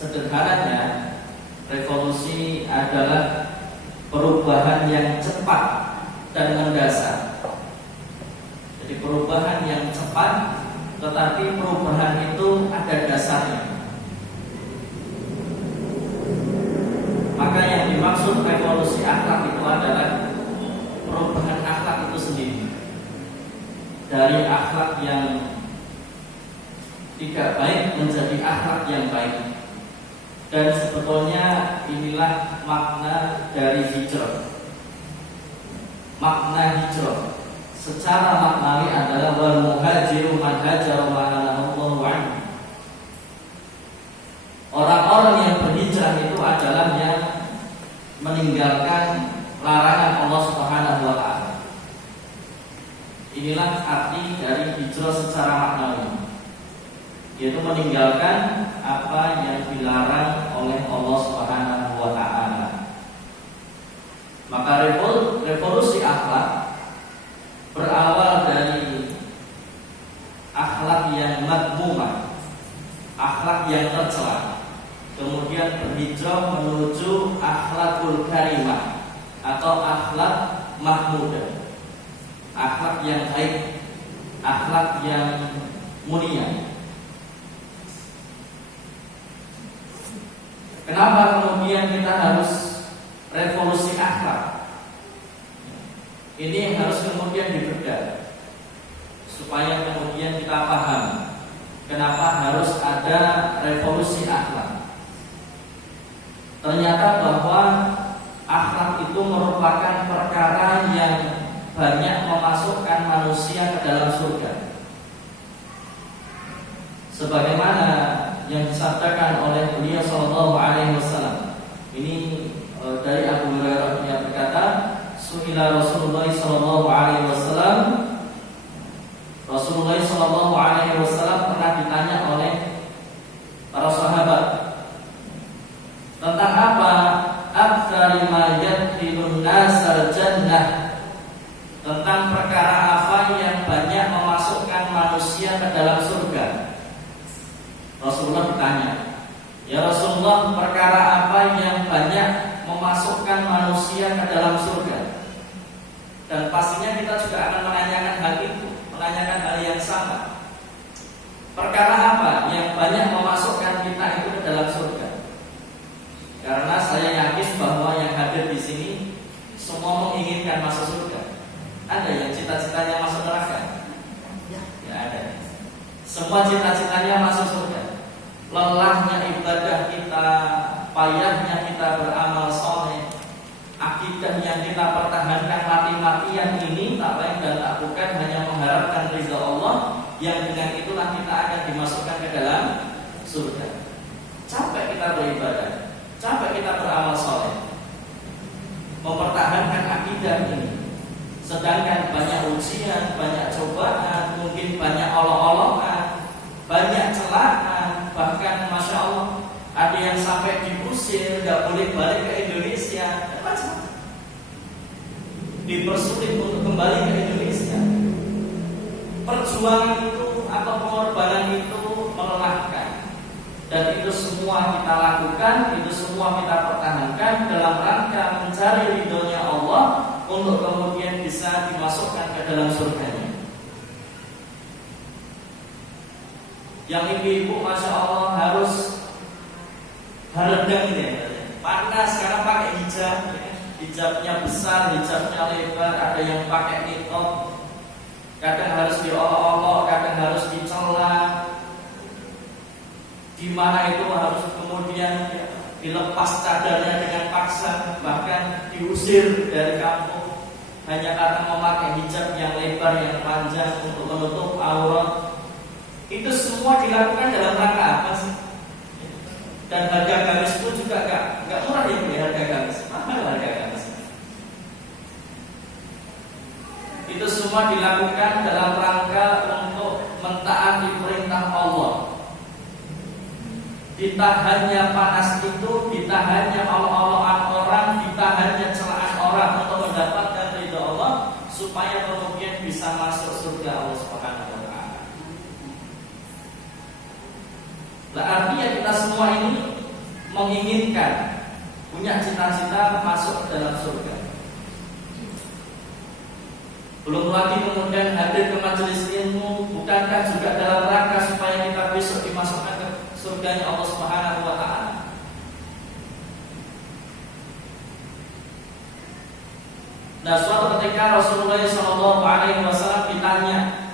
Sederhananya, revolusi adalah perubahan yang cepat dan mendasar. Jadi perubahan yang cepat, tetapi perubahan itu ada dasarnya. Maka yang dimaksud revolusi akhlak itu adalah perubahan akhlak itu sendiri, dari akhlak yang tidak baik menjadi akhlak yang baik. Dan sebetulnya inilah makna dari hijrah. Makna hijrah secara maknawi adalah wal muhajiru man hajara ma nahallahu anhu. Orang-orang yang berhijrah itu adalah yang meninggalkan larangan Allah Subhanahu wa taala. Inilah arti dari hijrah secara maknawi, yaitu meninggalkan apa yang dilarang oleh Allah Subhanahu wa taala. Maka revolusi akhlak berawal dari akhlak yang madmumah, akhlak yang tercela, kemudian berhijrah menuju akhlakul karimah atau akhlak mahmudah, akhlak yang baik, akhlak yang mulia. Kenapa kemudian kita harus revolusi akhlak? Ini yang harus kemudian dibedah, supaya kemudian kita paham kenapa harus ada revolusi akhlak. Ternyata bahwa akhlak itu merupakan perkara yang banyak memasukkan manusia ke dalam surga. Sebagaimana yang disabdakan oleh beliau sallallahu alaihi wasallam. Ini dari Abu Hurairah yang berkata, "Su'ila Rasulullah sallallahu alaihi wasallam." Rasulullah sallallahu alaihi wasallam pernah ditanya oleh para sahabat tentang apa aktsari ma yadkhilun nasal jannah, tentang perkara apa yang banyak memasukkan manusia ke dalam surga. Rasulullah ditanya, "Ya Rasulullah, perkara apa yang banyak memasukkan manusia ke dalam surga?" Dan pastinya kita juga akan menanyakan hal itu, menanyakan hal yang sama. Perkara apa yang banyak memasukkan kita itu ke dalam surga? Karena saya yakin bahwa yang hadir di sini semua menginginkan masuk surga. Ada yang cita-citanya masuk neraka? Ya ada. Semua cita-citanya masuk surga. Lelahnya ibadah kita, payahnya kita beramal soleh, akidah yang kita pertahankan mati-matian ini tak lain dan tak bukan hanya mengharapkan ridha Allah, yang dengan itulah kita akan dimasukkan ke dalam surga. Capek kita beribadah, capek kita beramal soleh, mempertahankan akidah ini. Sedangkan banyak ujian, banyak cobaan, mungkin banyak olok-olokan, banyak celaan, bahkan Masya Allah ada yang sampai diusir, tidak boleh balik ke Indonesia, macam-macam, dipersulit untuk kembali ke Indonesia. Perjuangan itu atau pengorbanan itu melelahkan, dan itu semua kita lakukan, itu semua kita pertahankan dalam rangka mencari ridhonya Allah, untuk kemudian bisa dimasukkan ke dalam surganya. Yang ibu-ibu Masya Allah harus haredang ya. Panas sekarang pakai hijab ya. Hijabnya besar, hijabnya lebar, ada yang pakai niqab, kadang harus diolok-olok, kadang harus dicela. Di mana itu harus kemudian dilepas cadarnya dengan paksa, bahkan diusir dari kampung hanya karena memakai hijab yang lebar, yang panjang untuk menutup aurat. Itu semua dilakukan dalam rangka apa sih? Dan harga gamis itu juga gak murah ya, harga gamis, mahal harga gamis. Itu semua dilakukan dalam rangka untuk mentaati perintah Allah. Ditahannya panas itu, ditahannya olok-olokan orang, ditahannya celaan orang untuk mendapatkan ridha Allah, supaya kemudian bisa masuk surga Allah Subhanahu wa taala. Nah, artinya kita semua ini menginginkan, punya cita-cita masuk ke dalam surga. Belum lagi kemudian hadir ke majelis ilmu, bukankah juga dalam rangka supaya kita besok dimasukkan ke surganya Allah Subhanahu wa taala. Nah, suatu ketika Rasulullah SAW ditanya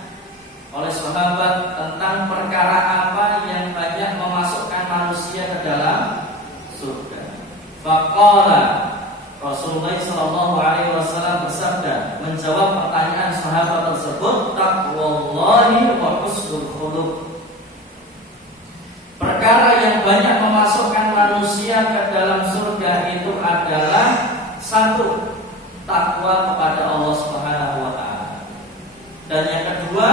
oleh sahabat tentang perkara apa yang banyak memasukkan manusia ke dalam surga. Faqala, Rasulullah SAW bersabda menjawab pertanyaan sahabat tersebut, taqwallahi wa husnul khuluq. Perkara yang banyak memasukkan manusia ke dalam surga itu adalah satu, takwa kepada Allah Subhanahu wa taala. Dan yang kedua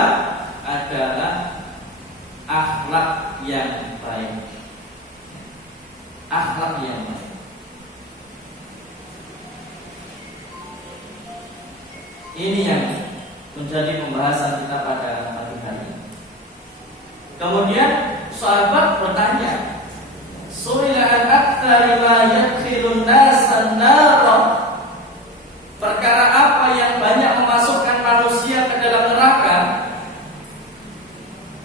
adalah akhlak yang baik. Akhlak yang baik. Ini yang menjadi pembahasan kita pada pagi hari. Kemudian sahabat bertanya, "Su'ila an aktsari ma yadkhilun nas an-nar?" Perkara apa yang banyak memasukkan manusia ke dalam neraka?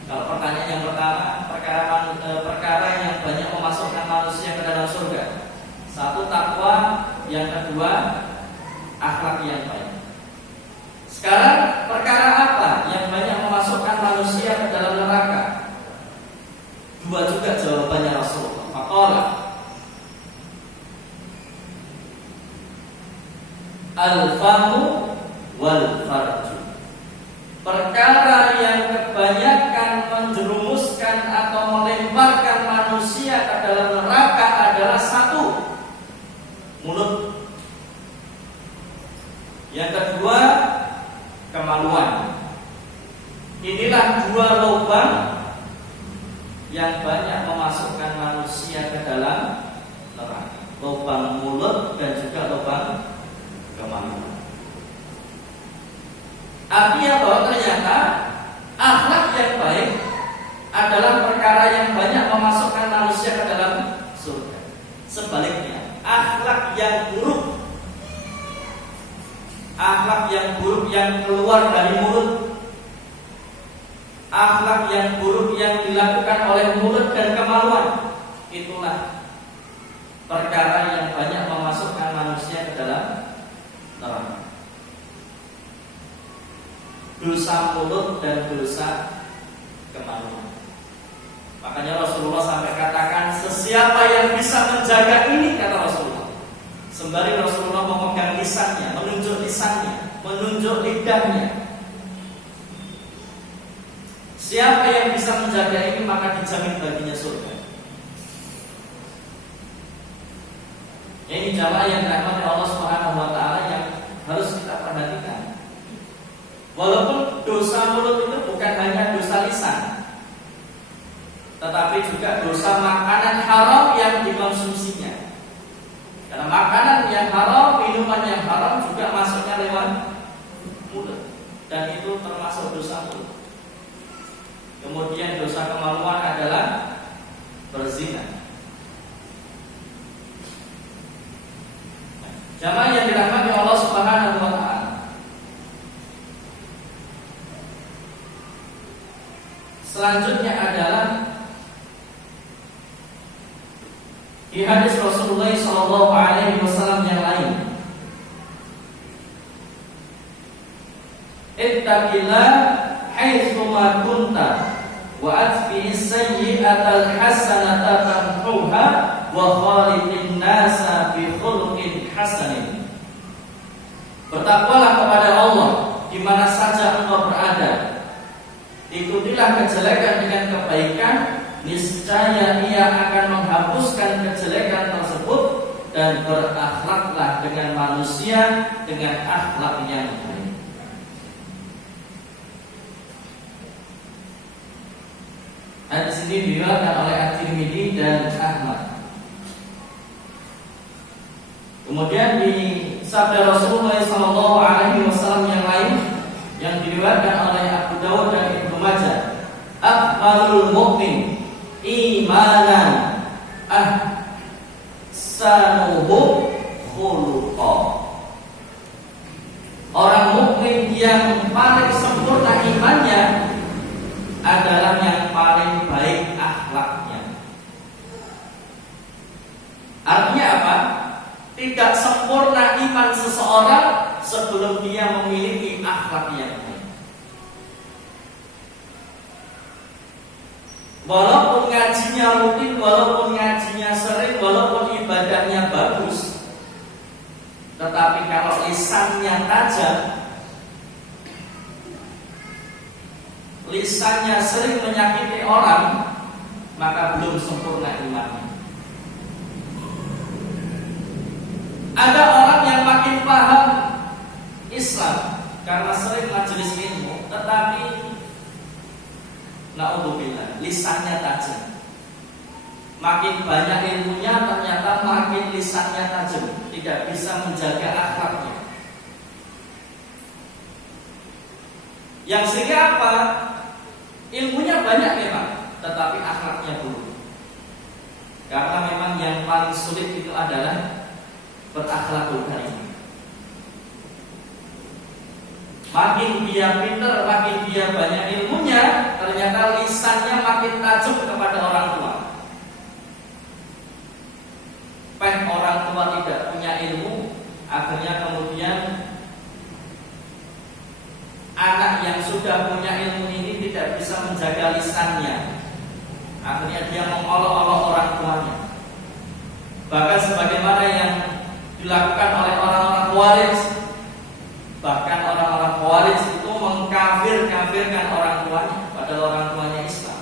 Kalau pertanyaan yang pertama, perkara yang banyak memasukkan manusia ke dalam surga. Satu, takwa. Yang kedua, akhlak yang baik. Sekarang, perkara apa yang banyak memasukkan manusia ke dalam neraka? Dua juga jawabannya Rasulullah. Faqala, al-famu wal farju. Perkara yang kebanyakan menjerumuskan atau melemparkan manusia ke dalam neraka adalah satu, mulut. Yang kedua, kemaluan. Inilah dua lubang yang banyak memasukkan manusia ke dalam neraka. Lubang mulut dan juga lubang kemaluan. Artinya bahwa ternyata akhlak yang baik adalah perkara yang banyak memasukkan manusia ke dalam surga. Sebaliknya, akhlak yang buruk, akhlak yang buruk yang keluar dari mulut, akhlak yang buruk yang dilakukan oleh mulut dan kemaluan, itulah perkara yang banyak memasukkan manusia ke dalam neraka. Dosa mulut dan dosa kemaluan. Makanya Rasulullah sampai katakan, sesiapa yang bisa menjaga ini, kata Rasulullah, sembari Rasulullah memegang lisannya, menunjuk lisannya, menunjuk lidahnya, siapa yang bisa menjaga ini maka dijamin baginya surga. Ini jamaah yang dirahmati Allah Subhanahu wa taala yang harus kita perhatikan. Walaupun dosa mulut itu bukan hanya dosa lisan, tetapi juga dosa makanan haram yang dikonsumsinya. Karena makanan yang haram, minuman yang haram juga masuknya lewat mulut, dan itu termasuk dosa mulut. Kemudian dosa kemaluan adalah berzina. Jamaah yang dirahmati Allah Subhanahu wa taala, selanjutnya adalah di hadis Rasulullah SAW yang lain, ittaqillah haitsu ma kunta wa atbi'is sayyi'atal hasanata tamhuha wa khaliqin nasa bi khuluqin hasanin. Bertakwalah kepada Allah di mana saja engkau berada. Ikutilah kejelekan dengan kebaikan, niscaya ia akan menghapuskan kejelekan tersebut, dan berakhlaklah dengan manusia dengan akhlak yang baik. Hadis ini diriwayatkan oleh At-Tirmidzi dan Ahmad. Kemudian di sabda Rasulullah SAW yang lain yang diriwayatkan oleh Abu Dawud dan Ibnu Majah, akmalul mu'min imanan ahsanuhum khuluqa. Orang mukmin yang paling sempurna imannya adalah yang paling baik akhlaknya. Artinya apa? Tidak sempurna iman seseorang sebelum dia memiliki akhlak yang baik. Walaupun ngajinya rutin, walaupun ngajinya sering, walaupun ibadahnya bagus, tetapi kalau lisannya tajam, lisannya sering menyakiti orang, maka belum sempurna imannya. Ada orang yang makin paham Islam karena sering majelis ilmu, tetapi naudzubillah, lisannya tajam. Makin banyak ilmunya, ternyata makin lisannya tajam, tidak bisa menjaga akhlaknya. Yang sehingga apa? Ilmunya banyak memang, tetapi akhlaknya buruk. Karena memang yang paling sulit itu adalah berakhlakul karim. Makin dia pintar, makin dia banyak ilmunya, ternyata lisannya makin tajam kepada orang tua. Orang tua tidak punya ilmu, akhirnya kemudian anak yang sudah punya ilmu ini tidak bisa menjaga lisannya. Akhirnya dia mengolok-olok orang tuanya. Bahkan sebagaimana yang dilakukan oleh orang-orang Khawarij. Bahkan orang-orang Khawarij itu mengkafir-kafirkan orang tuanya, padahal orang tuanya Islam.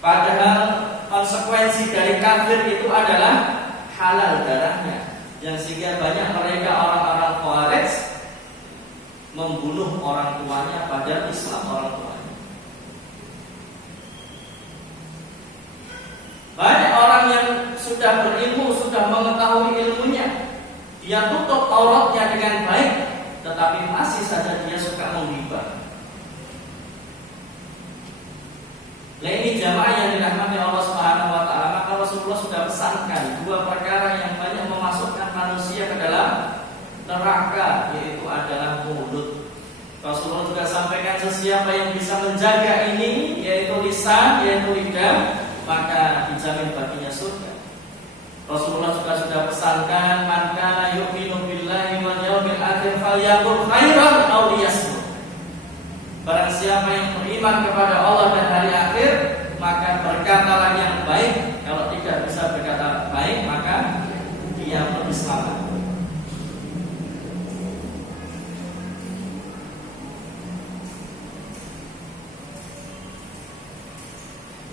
Padahal konsekuensi dari kafir itu adalah halal darahnya. Yang sehingga banyak mereka orang-orang Khawarij membunuh orang tuanya padahal Islam orang tuanya. Banyak orang yang sudah berilmu, sudah mengetahui ilmunya, dia tutup auratnya dengan baik, tetapi masih saja dia suka menghibah. Nah, ini jamaah yang dirahmati Allah Subhanahu wa taala, maka Rasulullah sudah pesankan dua perkara yang banyak memasukkan manusia ke dalam neraka, yaitu adalah mulut. Rasulullah juga sampaikan sesiapa yang bisa menjaga ini, yaitu lisan, yaitu lidah, maka dijamin baginya surga. Rasulullah juga sudah pesankan, man kana yu'minu billahi wal yawmil akhir falyaqul khairan aw liyasmut. Barang siapa yang beriman kepada Allah dan hari akhir, maka berkatalah yang baik. Kalau tidak bisa berkata baik, maka dia lebih selamat.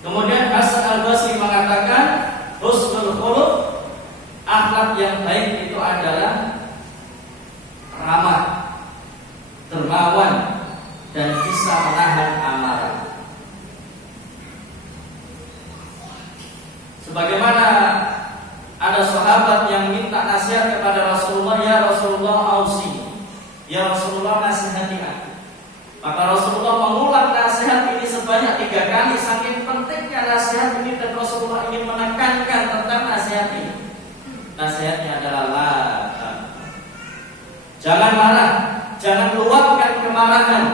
Kemudian Hasan Al-Basri mengatakan, husnul khuluq, akhlak yang baik itu adalah ramah, dermawan, dan bisa menahan amarah. Sebagaimana ada sahabat yang minta nasihat kepada Rasulullah, ya Rasulullah ausi, ya Rasulullah nasihati aku. Maka Rasulullah mengulang nasihat ini sebanyak 3 kali, saking pentingnya nasihat ini, dan Rasulullah ingin menekankan tentang nasihat ini. Nasihatnya adalah jangan marah, jangan luapkan kemarahan.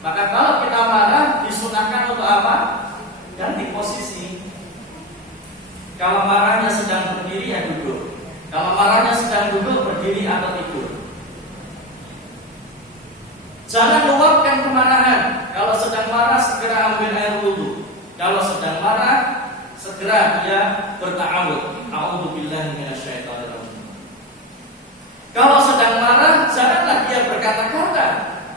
Maka kalau kita marah, disunahkan untuk apa? Ganti posisi. Kalau marahnya sedang berdiri, ya duduk. Kalau marahnya sedang duduk, berdiri atau tidur. Jangan luapkan kemarahan. Kalau sedang marah, segera ambil air wudu. Kalau sedang marah, segera dia berta'awudz. A'udzubillahi minasyaitonir rajim. Kalau sedang marah, janganlah dia berkata-kata.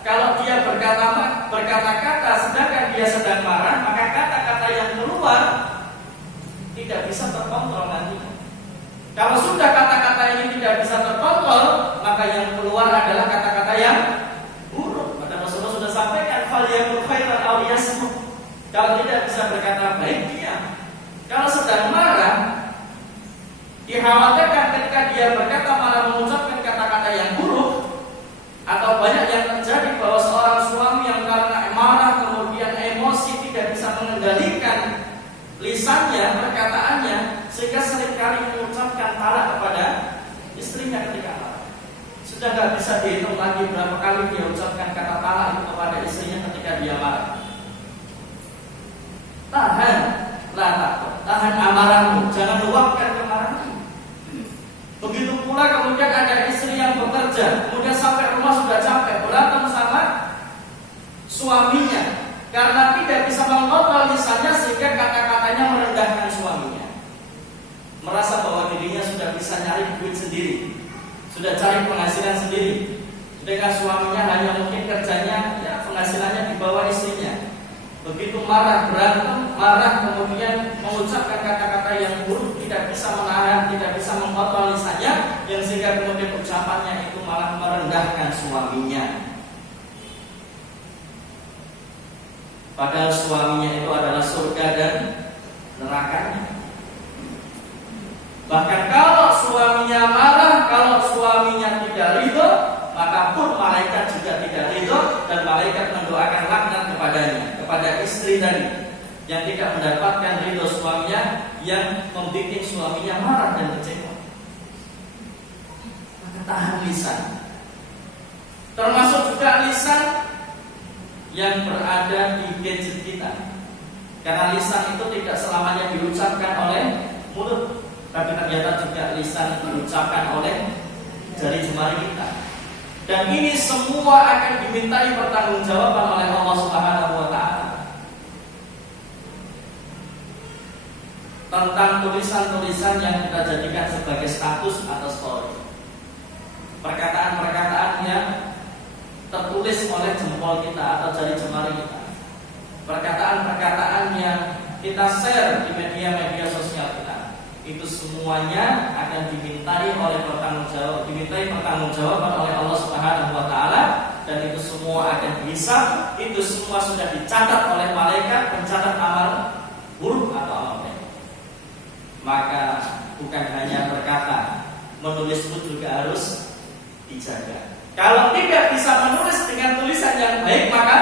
Kalau dia berkata-kata sedangkan dia sedang marah, maka kata-kata yang keluar tidak bisa terkontrol nanti. Kalau sudah kata-kata ini tidak bisa terkontrol, maka yang keluar adalah kata-kata yang buruk. Maka Rasulullah sudah sampaikan, falyaqul khairan aw liyasmut. Kalau tidak bisa berkata baik, diam. Kalau sedang marah, dikhawatirkan ketika dia berkata malah mengucapkan kata-kata yang buruk. Atau banyak yang terjadi bahwa seorang suami yang karena marah kemudian emosi tidak bisa mengendalikan lisannya, perkataannya, sehingga seringkali mengucapkan talak kepada istrinya ketika marah. Sudah nggak bisa dihitung lagi berapa kali dia ucapkan kata talak itu kepada istrinya ketika dia marah. Tahan amarahmu, jangan luapkan kemarahanmu. Begitu pula kemudian ada istri yang bekerja, kemudian sampai rumah sudah capek, berantem sama suaminya karena tidak bisa mengontrol lisannya sehingga kata-katanya merendahkan suaminya. Merasa bahwa dirinya sudah bisa nyari duit sendiri, sudah cari penghasilan sendiri, sedangkan suaminya hanya mungkin kerjanya ya penghasilannya di bawah istrinya. Begitu marah, berantem, marah, kemudian mengucapkan kata-kata yang buruk, tidak bisa menahan, tidak bisa mengontrol lisannya, yang sehingga kemudian ucapannya itu malah merendahkan suaminya. Padahal suaminya itu adalah surga dan nerakanya. Bahkan kalau suaminya marah, kalau suaminya tidak ridho, maka pun malaikat juga tidak ridho, dan malaikat mendoakan laknat kepadanya, kepada istri tadi yang tidak mendapatkan ridho suaminya, yang membuat suaminya marah dan kecewa. Maka tahan lisan, termasuk juga lisan yang berada di gadget kita, karena lisan itu tidak selamanya diucapkan oleh mulut, tapi ternyata juga lisan diucapkan oleh jari jemari kita. Dan ini semua akan dimintai pertanggungjawaban oleh Allah Subhanahu wa Ta'ala tentang tulisan-tulisan yang kita jadikan sebagai status atau story, perkataan-perkataan yang tertulis oleh jempol kita atau jari jemari kita, perkataan-perkataan yang kita share di media-media sosial kita. Itu semuanya akan dimintai pertanggungjawaban oleh Allah Subhanahu wa Ta'ala, dan itu semua akan dihisab. Itu semua sudah dicatat oleh malaikat pencatat amal buruk atau amal baik. Maka bukan hanya berkata, menulis pun juga harus dijaga. Kalau tidak bisa menulis dengan tulisan yang baik, maka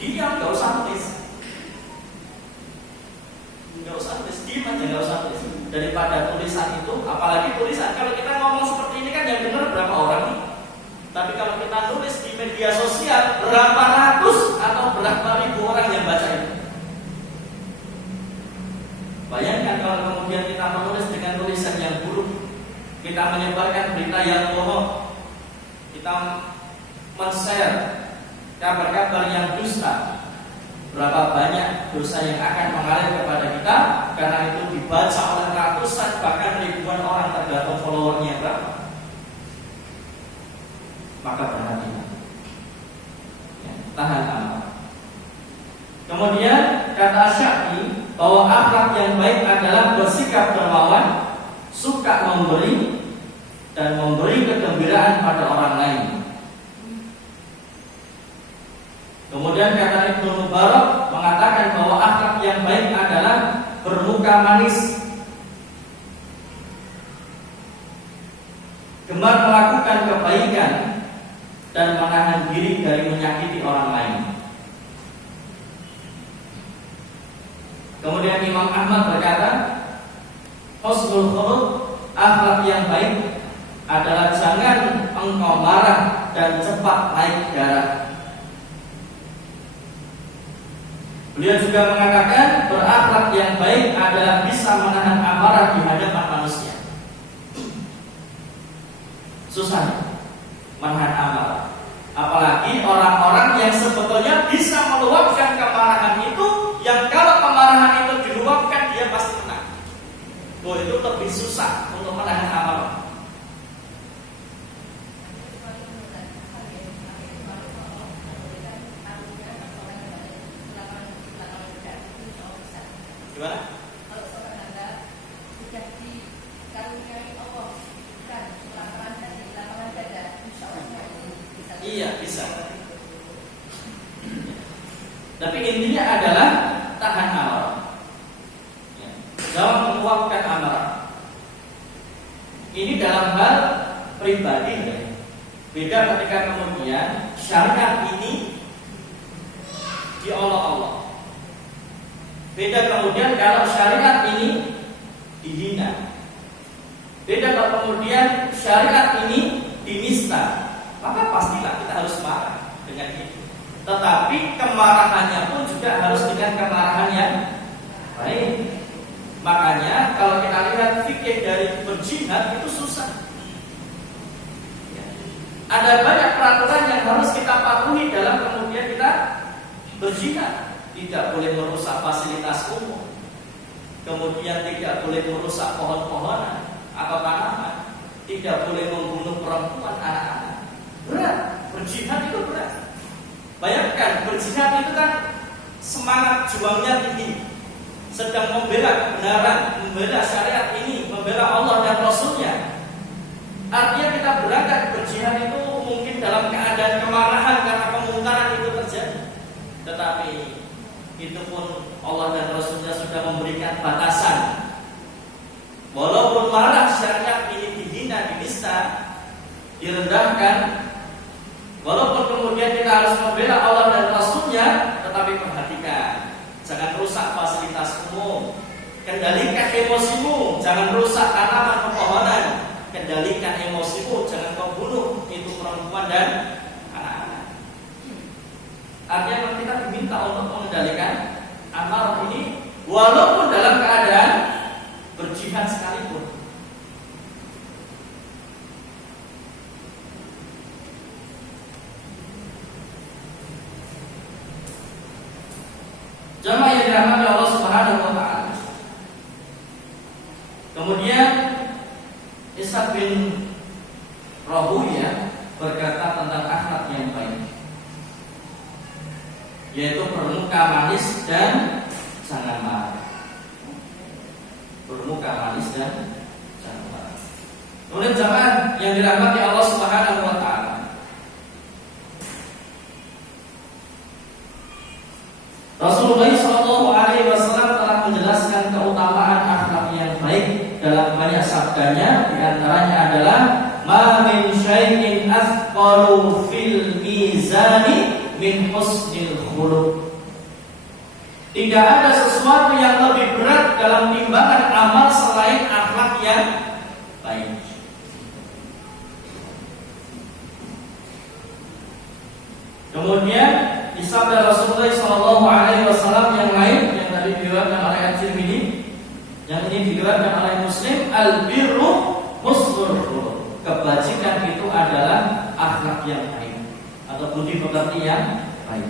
diam, gak usah tulis. Nggak usah tulis, diam aja, nggak usah tulis. Daripada tulisan itu, apalagi tulisan, kalau kita ngomong seperti ini kan yang dengar berapa orang nih. Tapi kalau kita nulis di media sosial, berapa ratus atau berapa ribu orang yang baca itu. Bayangkan kalau kemudian kita menulis dengan tulisan yang buruk, kita menyebarkan berita yang bohong, kita men-share kabar-kabar yang dusta, berapa banyak dosa yang akan mengalir kepada kita karena itu dibaca oleh ratusan bahkan ribuan orang, tergantung followernya berapa. Maka berhati-hati, ya, tahan amarah. Kemudian kata Syafi'i bahwa akhlak yang baik adalah bersikap dermawan, suka memberi dan memberi kegembiraan pada orang lain. Kemudian kata Ibnu Mubarak mengatakan bahwa akhlak yang baik adalah bermuka manis, gemar melakukan kebaikan, dan menahan diri dari menyakiti orang lain. Kemudian Imam Ahmad berkata, husnul khuluq, akhlak yang baik adalah jangan engkau marah dan cepat naik darah. Beliau juga mengatakan berakhlak yang baik adalah bisa menahan amarah di hadapan manusia. Susah menahan amarah, apalagi orang-orang yang sebetulnya bisa meluapkan kemarahan itu, yang kalau kemarahan itu diluapkan dia pasti menang. Itu lebih susah untuk menahan amarah. Gimana? Kalau seorang Anda sudah dikaruniai Allah bukan lapangan di lapangan dada, insya Allah bisa. Iya, bisa. Tapi intinya adalah tahan amarah, ya. Jangan meluapkan amarah. Ini dalam hal pribadi, ya. Beda ketika kemudian syariat ini diolok-olok. Beda kemudian kalau syariat ini dihina. Beda kalau kemudian syariat ini dinista, maka pastilah kita harus marah dengan itu. Tetapi kemarahannya pun juga harus dengan kemarahan yang baik. Makanya kalau kita lihat fikih dari berjihad itu susah. Ada banyak peraturan yang harus kita patuhi dalam kemudian kita berjihad. Tidak boleh merusak fasilitas umum, kemudian tidak boleh merusak pohon-pohonan atau tanaman, tidak boleh membunuh perempuan, anak-anak. Berat, berjihad itu berat. Bayangkan, berjihad itu kan semangat juangnya tinggi, sedang membela kebenaran, membela syariat ini, membela Allah dan Rasulnya. Artinya kita berangkat berjihad itu mungkin dalam keadaan kemarahan karena kemungkaran itu terjadi. Tetapi itu pun Allah dan Rasulnya sudah memberikan batasan. Walaupun marah syariat ini dihina, dinista, direndahkan, walaupun kemudian kita harus membela Allah dan Rasulnya, tetapi perhatikan, jangan rusak fasilitas umum, kendalikan emosimu, jangan rusak tanaman pepohonan, kendalikan emosimu, jangan kau bunuh itu perempuan dan anak-anak. Artinya kita diminta untuk mengendalikan amarah ini, walaupun dalam keadaan berjihad sekalipun. Jamaah yang dirahmati Allah Subhanahu wa taala. Kemudian Ishaq bin Rahuya berkata tentang akhlak yang baik, yaitu bermuka manis dan jangan marah. Bermuka manis dan jangan marah. Kemudian jamaah yang dirahmati Allah Subhanahu wa taala, Rasulullah SAW telah menjelaskan keutamaan akhlak yang baik dalam banyak sabdanya. Di antaranya adalah ma min syai'in athqalu fil mizani min husnil khuluq. Tidak ada sesuatu yang lebih berat dalam timbangan amal selain akhlak yang baik. Kemudian di sabda Rasulullah SAW yang lain yang tadi diriwayatkan oleh At-Tirmidzi, yang ini diriwayatkan oleh Muslim, al-birru husnul khuluq. Kebajikan itu adalah akhlak yang baik atau budi pekerti yang baik.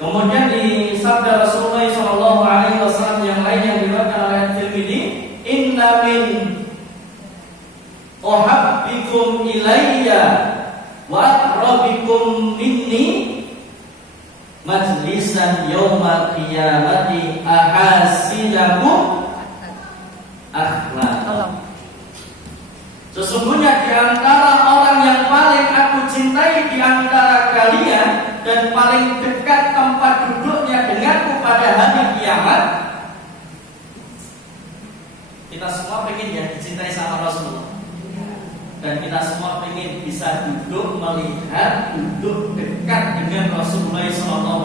Kemudian di sabda Rasulullah SAW yang lain yang diriwayatkan oleh At-Tirmidzi, inna min uhabbikum ilayya wa aqrabikum minni majlisan yawmal qiyamati ahasidakum akhlaq. Sesungguhnya di antara orang yang paling aku cintai di antara kalian dan paling dekat tempat duduknya denganku pada hari kiamat, kita semua pengen ya dicintai sama Rasulullah. Dan kita semua ingin bisa duduk melihat, duduk dekat dengan Rasulullah SAW.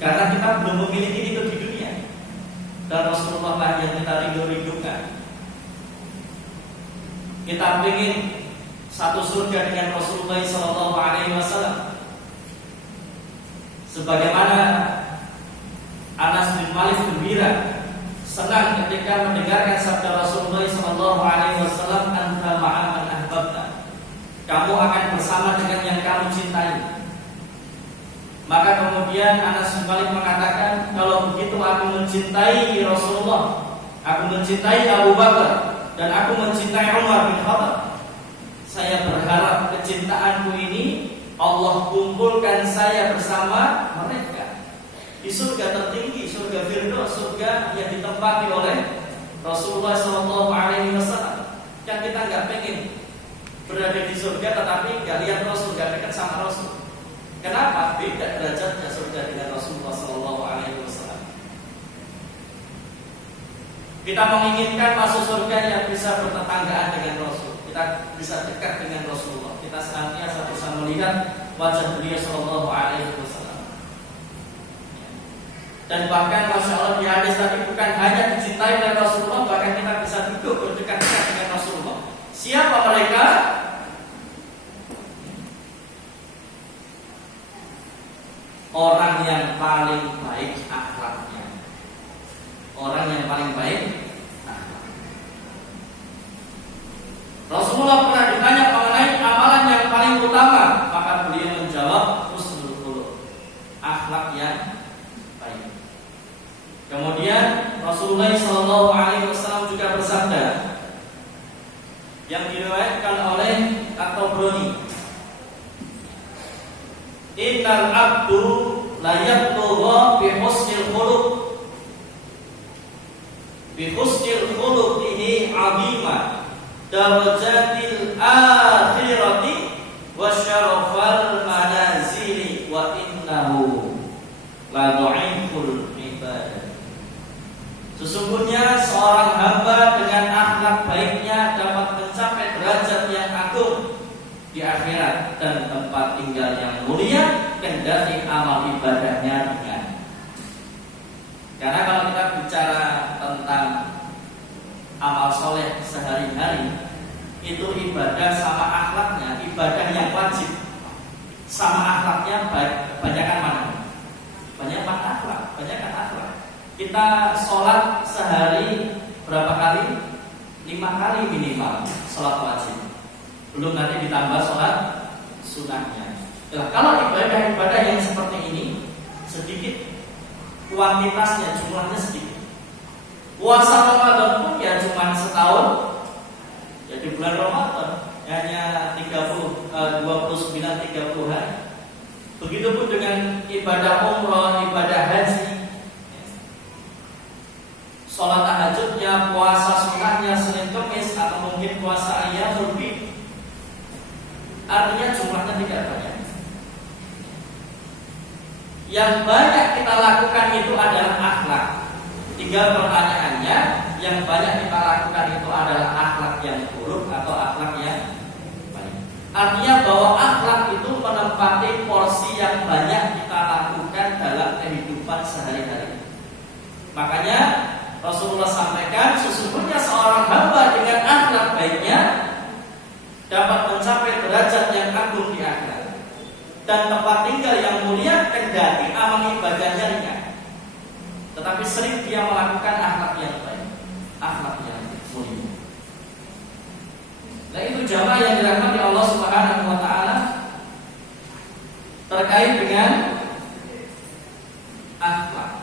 Karena kita belum memiliki itu di dunia. Dan Rasulullah lah yang kita rindu-rindukan. Kita ingin satu surga dengan Rasulullah SAW. Sebagaimana Anas bin Malik gembira, senang ketika mendengarkan sabda Rasulullah SAW, anta ma'aman ahbabta, kamu akan bersama dengan yang kamu cintai. Maka kemudian Anas bin Malik mengatakan, kalau begitu aku mencintai Rasulullah, aku mencintai Abu Bakar, dan aku mencintai Umar bin Khattab. Saya berharap kecintaanku ini Allah kumpulkan saya bersama mereka di surga tertinggi, surga Firdaus, surga yang ditempati oleh Rasulullah SAW. Kan kita nggak pengen berada di surga tetapi nggak lihat Rasul, nggak dekat sama Rasul. Kenapa? Beda derajatnya surga dengan Rasulullah SAW. Kita menginginkan masuk surga yang bisa bertetanggaan dengan Rasul, kita bisa dekat dengan Rasulullah, kita senantiasa bisa melihat wajah beliau SAW. Dan bahkan Masya Allah di hadis tadi bukan hanya dicintai oleh Rasulullah, bahkan kita bisa duduk berdekat-dekat dengan Rasulullah. Siapa mereka? Orang yang paling baik akhlaknya. Orang yang paling baik akhlaknya. Rasulullah pernah ditanya mengenai amalan yang paling utama, maka beliau menjawab husnul khuluq, akhlak yang baik. Kemudian Rasulullah SAW juga bersabda yang diriwayatkan oleh At-Tabrani, innal abdu la yabtugha bi husnil khuluq, bi husnil khuluqihi 'azima darajatil akhirati wa syarafal manazili wa innahu la dha'iful ibadah. Sesungguhnya seorang hamba dengan akhlak baiknya dapat mencapai derajat yang agung di akhirat dan tempat tinggal yang mulia, kendati amal ibadahnya ringan. Karena kalau kita bicara tentang amal soleh sehari-hari, itu ibadah sama akhlaknya, ibadah yang wajib sama akhlaknya banyakkan mana? Banyakkan akhlak, banyakkan akhlak. Kita sholat sehari berapa kali? 5 kali minimal sholat wajib. Belum nanti ditambah sholat sunahnya. Nah, kalau ibadah-ibadah yang seperti ini sedikit kuantitasnya, jumlahnya sedikit. Puasa Ramadan pun ya cuma setahun. Ya di bulan Ramadan hanya 29-30 hari. Begitupun dengan ibadah umroh, ibadah haji, sholat tahajudnya, puasa sunnahnya Senin Kemis, atau mungkin puasa Ayyamul Bid. Artinya jumlahnya tidak banyak. Yang banyak kita lakukan itu adalah akhlak. Tinggal pertanyaannya, yang banyak kita lakukan itu adalah akhlak yang buruk atau akhlak yang baik. Artinya bahwa akhlak itu menempati porsi yang banyak kita lakukan dalam kehidupan sehari-hari. Makanya Rasulullah sampaikan, sesungguhnya seorang hamba dengan akhlak baiknya dapat mencapai derajat yang agung di akhirat dan tempat tinggal yang mulia, kendati amal ibadahnya ringan, tetapi sering dia melakukan akhlak yang baik, akhlak yang mulia. Nah, itu jamaah yang dirahmati Allah Subhanahu wa taala terkait dengan akhlak.